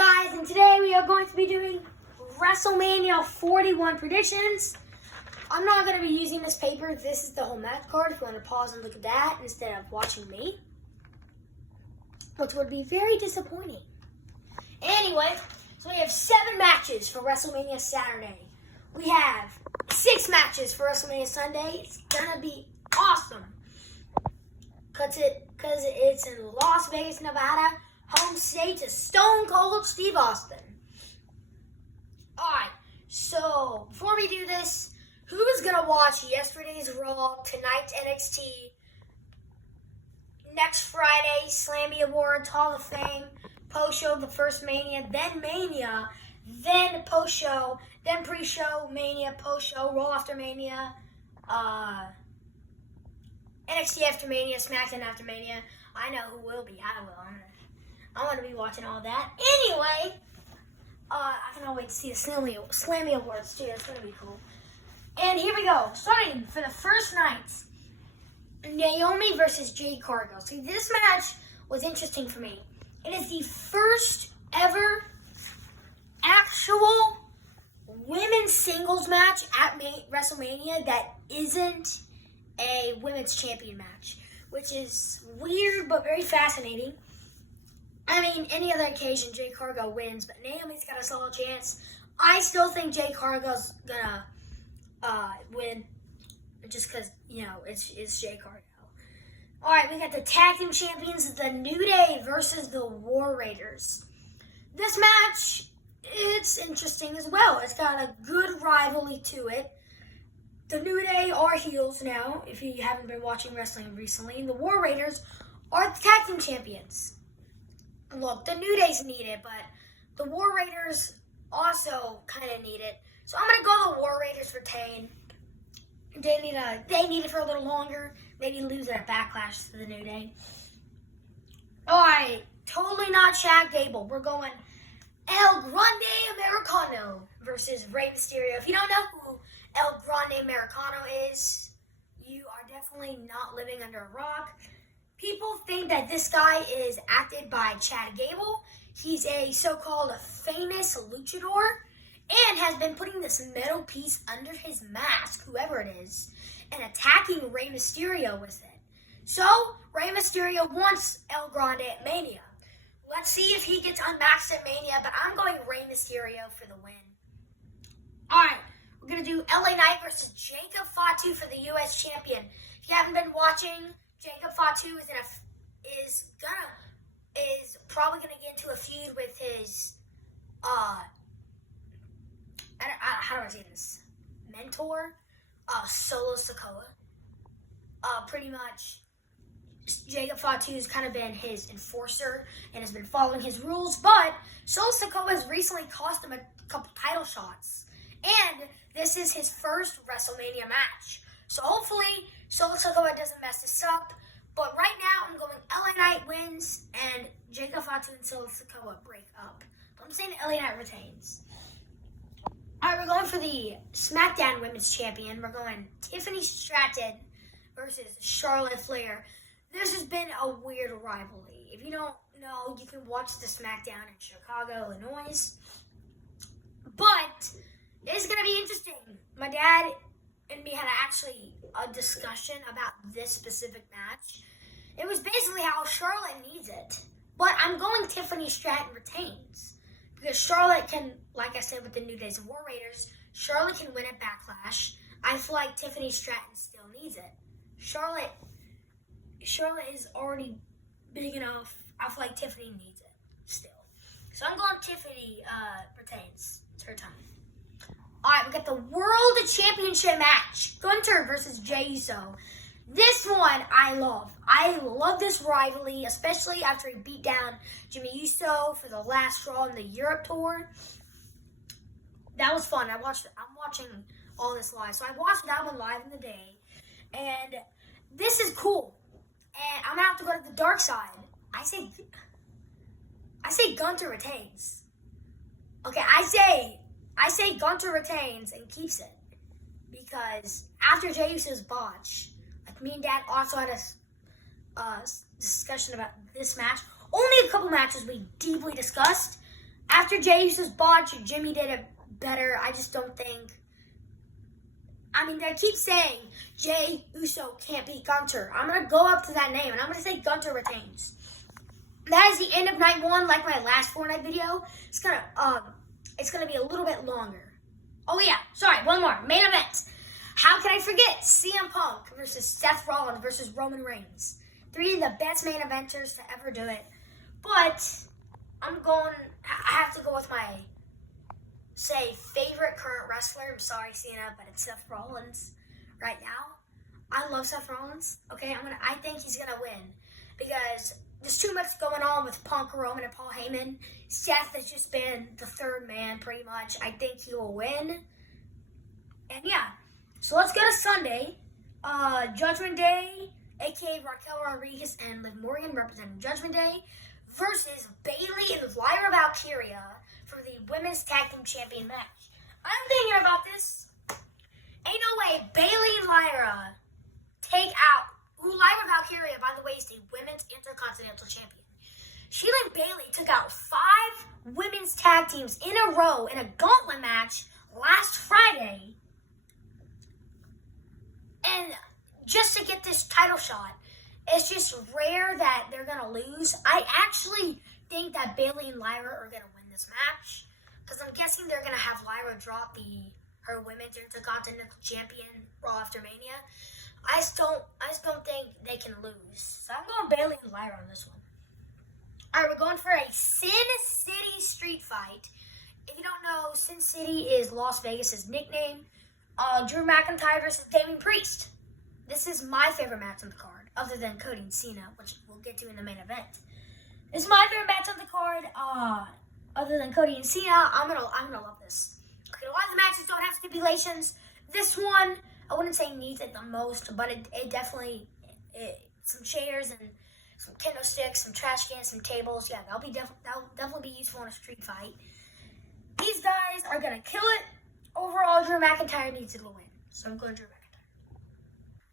guys, and today we are going to be doing Wrestlemania 41 predictions. I'm not going to be using this paper. This is the whole match card if you want to pause and look at that instead of watching me, which would be very disappointing. Anyway, so we have 7 matches for Wrestlemania Saturday. We have 6 matches for Wrestlemania Sunday. It's going to be awesome because it's in Las Vegas, Nevada, home state to Stone Cold Steve Austin. Alright, so before we do this, who is going to watch yesterday's Raw, tonight's NXT, next Friday, Slammy Awards, Hall of Fame, post-show, the first Mania, then post-show, then pre-show, Mania, post-show, Raw after Mania, NXT after Mania, SmackDown after Mania. I know who will be. I will. I'm going to be watching all that. Anyway, I cannot wait to see the Slammy Awards, too. That's going to be cool. And here we go. Starting for the first night, Naomi versus Jade Cargill. See, this match was interesting for me. It is the first ever actual women's singles match at WrestleMania that isn't a women's champion match, which is weird but very fascinating. I mean, any other occasion, Jade Cargill wins, but Naomi's got a solid chance. I still think Jade Cargill's gonna win, just because, you know, it's Jade Cargill. All right, we got the tag team champions, the New Day versus the War Raiders. This match, it's interesting as well. It's got a good rivalry to it. The New Day are heels now, if you haven't been watching wrestling recently. The War Raiders are the tag team champions. Look, the New Days need it, but the War Raiders also kind of need it. So I'm going to go the War Raiders retain. They need it for a little longer. Maybe lose at Backlash to the New Day. Alright, totally not Chad Gable. We're going El Grande Americano versus Rey Mysterio. If you don't know who El Grande Americano is, you are definitely not living under a rock. People think that this guy is acted by Chad Gable. He's a so-called famous luchador and has been putting this metal piece under his mask, whoever it is, and attacking Rey Mysterio with it. So, Rey Mysterio wants El Grande at Mania. Let's see if he gets unmasked at Mania, but I'm going Rey Mysterio for the win. Alright, we're going to do LA Knight versus Jacob Fatu for the U.S. champion. If you haven't been watching, Jacob Fatu is probably gonna get into a feud with his how do I say this? Mentor, Solo Sikoa. Pretty much, Jacob Fatu has kind of been his enforcer and has been following his rules, but Solo Sikoa has recently cost him a couple title shots, and this is his first WrestleMania match. So hopefully, Solo Sikoa doesn't mess this up. But right now, I'm going LA Knight wins and Jacob Fatu and Solo Sikoa break up. But I'm saying LA Knight retains. Alright, we're going for the SmackDown Women's Champion. We're going Tiffany Stratton versus Charlotte Flair. This has been a weird rivalry. If you don't know, you can watch the SmackDown in Chicago, Illinois. But it's going to be interesting. My dad and me had actually a discussion about this specific match. It was basically how Charlotte needs it. But I'm going Tiffany Stratton retains. Because Charlotte can, like I said with the New Days of War Raiders, Charlotte can win at Backlash. I feel like Tiffany Stratton still needs it. Charlotte is already big enough. I feel like Tiffany needs it still. So I'm going Tiffany retains. It's her time. Alright, we got the World Championship match. Gunther versus Jey Uso. This one I love. I love this rivalry, especially after he beat down Jimmy Uso for the last Raw in the Europe tour. That was fun. I'm watching all this live. So I watched that one live in the day. And this is cool. And I'm going to have to go to the dark side. I say Gunther retains. Okay, I say Gunther retains and keeps it. Because after Jey Uso's botch, like me and Dad also had a discussion about this match. Only a couple matches we deeply discussed. After Jey Uso's botch, Jimmy did it better. I just don't think. I mean, they keep saying Jey Uso can't beat Gunter. I'm going to go up to that name, and I'm going to say Gunter retains. That is the end of night 1, like my last Fortnite video. It's gonna be a little bit longer. Oh yeah, sorry, one more. Main event. How can I forget? CM Punk versus Seth Rollins versus Roman Reigns. 3 of the best main eventers to ever do it. But I have to go with my, favorite current wrestler. I'm sorry, Cena, but it's Seth Rollins right now. I love Seth Rollins. Okay, I think he's gonna win because there's too much going on with Punk, Roman, and Paul Heyman. Seth has just been the third man, pretty much. I think he will win. And yeah, so let's go to Sunday. Judgment Day, a.k.a. Raquel Rodriguez and Liv Morgan representing Judgment Day, versus Bayley and Lyra Valkyria for the Women's Tag Team Champion match. I'm thinking about this. Ain't no way Bayley and Lyra take out Lyra Valkyria, by the way, is the Women's Intercontinental Champion. Sheila Bayley took out 5 women's tag teams in a row in a gauntlet match last Friday. And just to get this title shot, it's just rare that they're going to lose. I actually think that Bayley and Lyra are going to win this match, because I'm guessing they're going to have Lyra drop her Women's Intercontinental Champion Raw after Mania. I just don't think they can lose. So I'm going Bayley and Lyra on this one. All right, we're going for a Sin City street fight. If you don't know, Sin City is Las Vegas' nickname. Drew McIntyre versus Damian Priest. This is my favorite match on the card, other than Cody and Cena, which we'll get to in the main event. This is my favorite match on the card, other than Cody and Cena. I'm gonna love this. Okay, a lot of the matches don't have stipulations. This one, I wouldn't say needs it the most, but it definitely, some chairs and some kendo sticks, some trash cans, some tables. Yeah, that'll definitely be useful in a street fight. These guys are going to kill it. Overall, Drew McIntyre needs to win. So I'm going Drew McIntyre.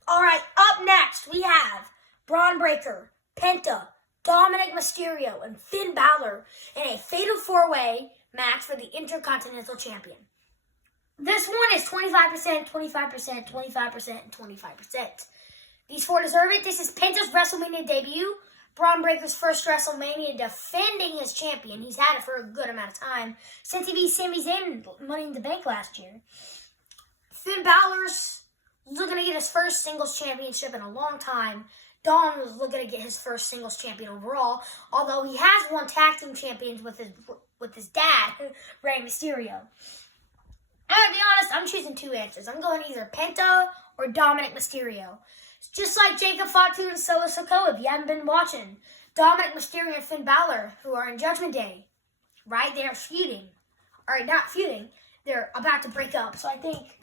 All right, up next, we have Braun Breaker, Penta, Dominic Mysterio, and Finn Balor in a fatal 4-way match for the Intercontinental Champion. This one is 25%, 25%, 25%, and 25%. These 4 deserve it. This is Penta's WrestleMania debut. Braun Breaker's first WrestleMania defending his champion. He's had it for a good amount of time since he beat Sami Zayn Money in the Bank last year. Finn Balor's looking to get his first singles championship in a long time. Dom was looking to get his first singles champion overall, although he has won tag team champions with his dad, Rey Mysterio. And to be honest, I'm choosing 2 answers. I'm going either Penta or Dominic Mysterio. It's just like Jacob Fatu and Solo Sikoa, if you haven't been watching. Dominic Mysterio and Finn Balor, who are in Judgment Day, right? They're feuding. Or not feuding. They're about to break up. So I think,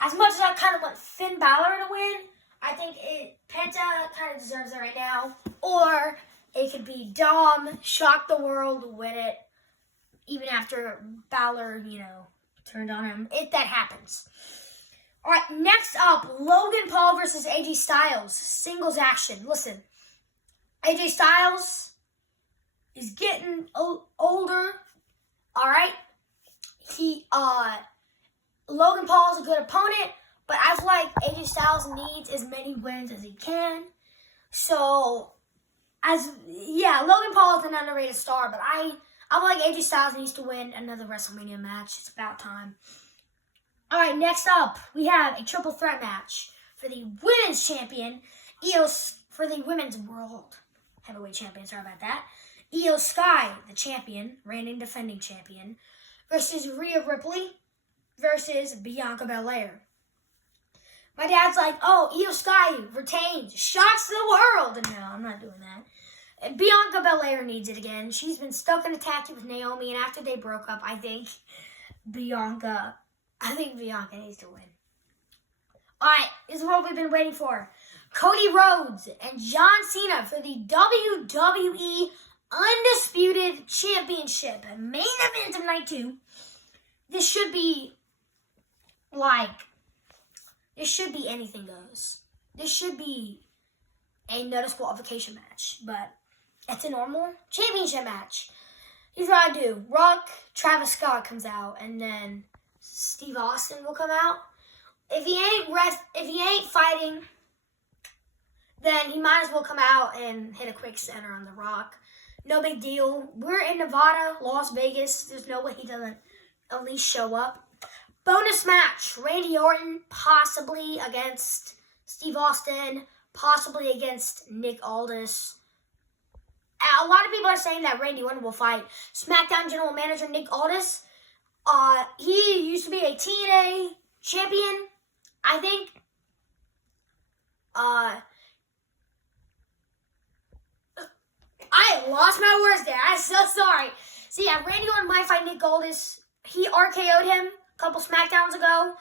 as much as I kind of want Finn Balor to win, I think Penta kind of deserves it right now. Or it could be Dom, shock the world, win it, even after Balor, turned on him, if that happens. All right, next up, Logan Paul versus AJ Styles, singles action. Listen, AJ Styles is getting older. All right, Logan Paul is a good opponent, but I feel like AJ Styles needs as many wins as he can. So, Logan Paul is an underrated star, but I feel like AJ Styles needs to win another WrestleMania match. It's about time. All right, next up, we have a triple threat match for the women's champion, for the women's world heavyweight champion, sorry about that. Io Sky, the champion, reigning defending champion, versus Rhea Ripley versus Bianca Belair. My dad's like, oh, Io Sky retains, shocks the world. No, I'm not doing that. Bianca Belair needs it again. She's been stuck in a tag team with Naomi, and after they broke up, I think Bianca needs to win. All right, this is what we've been waiting for. Cody Rhodes and John Cena for the WWE Undisputed Championship. Main event of night 2. This should be anything goes. This should be a no disqualification match, but it's a normal championship match. here's what I do. Rock, Travis Scott comes out, and then Steve Austin will come out. If he ain't fighting, then he might as well come out and hit a quick center on The Rock. No big deal. We're in Nevada, Las Vegas. There's no way he doesn't at least show up. Bonus match. Randy Orton possibly against Steve Austin, possibly against Nick Aldis. A lot of people are saying that Randy Orton will fight SmackDown General Manager Nick Aldis. He used to be a TNA champion, I think. I lost my words there. I'm so sorry. So yeah, Randy Orton might fight Nick Aldis. He RKO'd him a couple SmackDowns ago.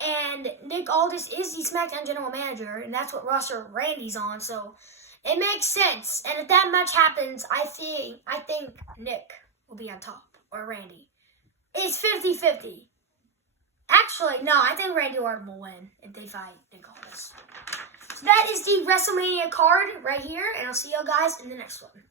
And Nick Aldis is the SmackDown General Manager, and that's what roster Randy's on, so it makes sense. And if that match happens, I think Nick will be on top, or Randy. It's 50-50. Actually, no, I think Randy Orton will win if they fight Nick Aldis. So that is the WrestleMania card right here, and I'll see you guys in the next one.